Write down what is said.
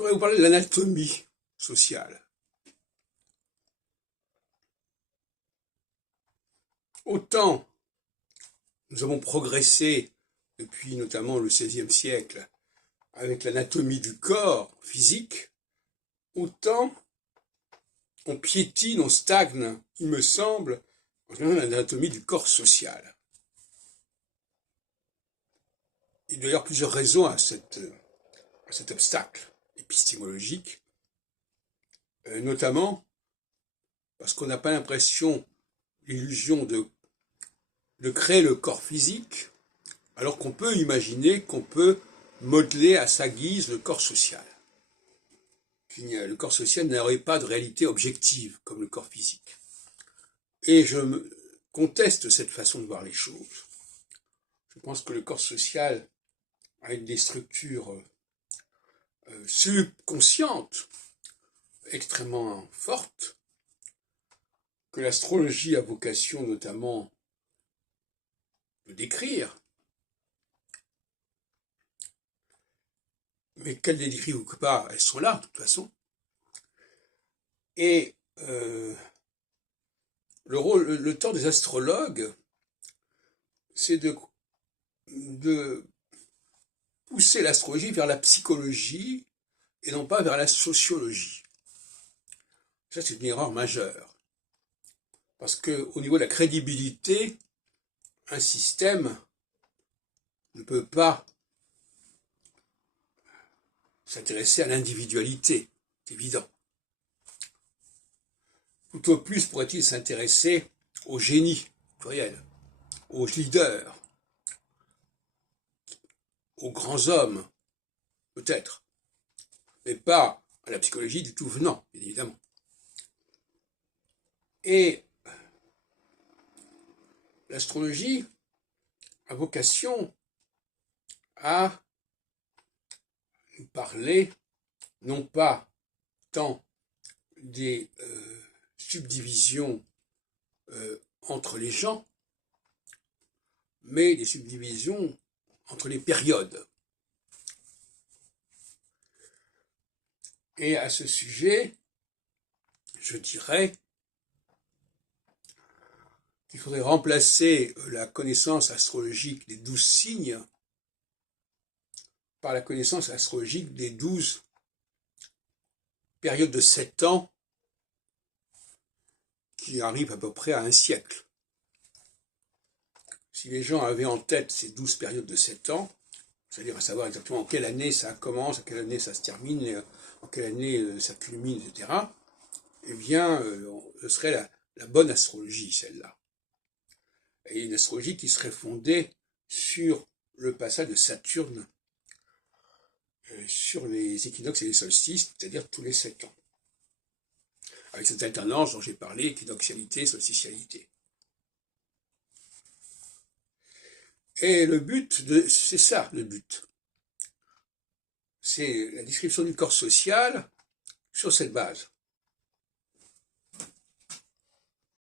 voudrais vous parler de l'anatomie sociale. Autant nous avons progressé depuis notamment le XVIe siècle avec l'anatomie du corps physique, autant on piétine, on stagne, il me semble, en l'anatomie du corps social. Il y a d'ailleurs plusieurs raisons à cet obstacle épistémologique, notamment parce qu'on n'a pas l'impression, l'illusion de créer le corps physique, alors qu'on peut imaginer qu'on peut modeler à sa guise le corps social. Le corps social n'aurait pas de réalité objective comme le corps physique. Et je conteste cette façon de voir les choses. Je pense que le corps social a des structures subconscientes extrêmement fortes, que l'astrologie a vocation notamment de décrire, mais qu'elles les décrivent ou pas, elles sont là de toute façon. Et le temps des astrologues, c'est de pousser l'astrologie vers la psychologie et non pas vers la sociologie. Ça, c'est une erreur majeure. Parce qu'au niveau de la crédibilité, un système ne peut pas s'intéresser à l'individualité, c'est évident. Tout au plus pourrait-il s'intéresser au génie pluriel, aux leaders, aux grands hommes, peut-être, mais pas à la psychologie du tout venant, bien évidemment. Et l'astrologie a vocation à nous parler, non pas tant des subdivisions entre les gens, mais des subdivisions entre les périodes. Et à ce sujet, je dirais qu'il faudrait remplacer la connaissance astrologique des 12 signes par la connaissance astrologique des 12 périodes de 7 ans qui arrivent à peu près à un siècle. Si les gens avaient en tête ces 12 périodes de 7 ans, c'est-à-dire à savoir exactement en quelle année ça commence, en quelle année ça se termine, en quelle année ça culmine, etc., eh bien, ce serait la bonne astrologie, celle-là. Et une astrologie qui serait fondée sur le passage de Saturne sur les équinoxes et les solstices, c'est-à-dire tous les 7 ans. Avec cette alternance dont j'ai parlé, équinoxialité, solstitialité. Et le but, c'est ça le but. C'est la description du corps social sur cette base.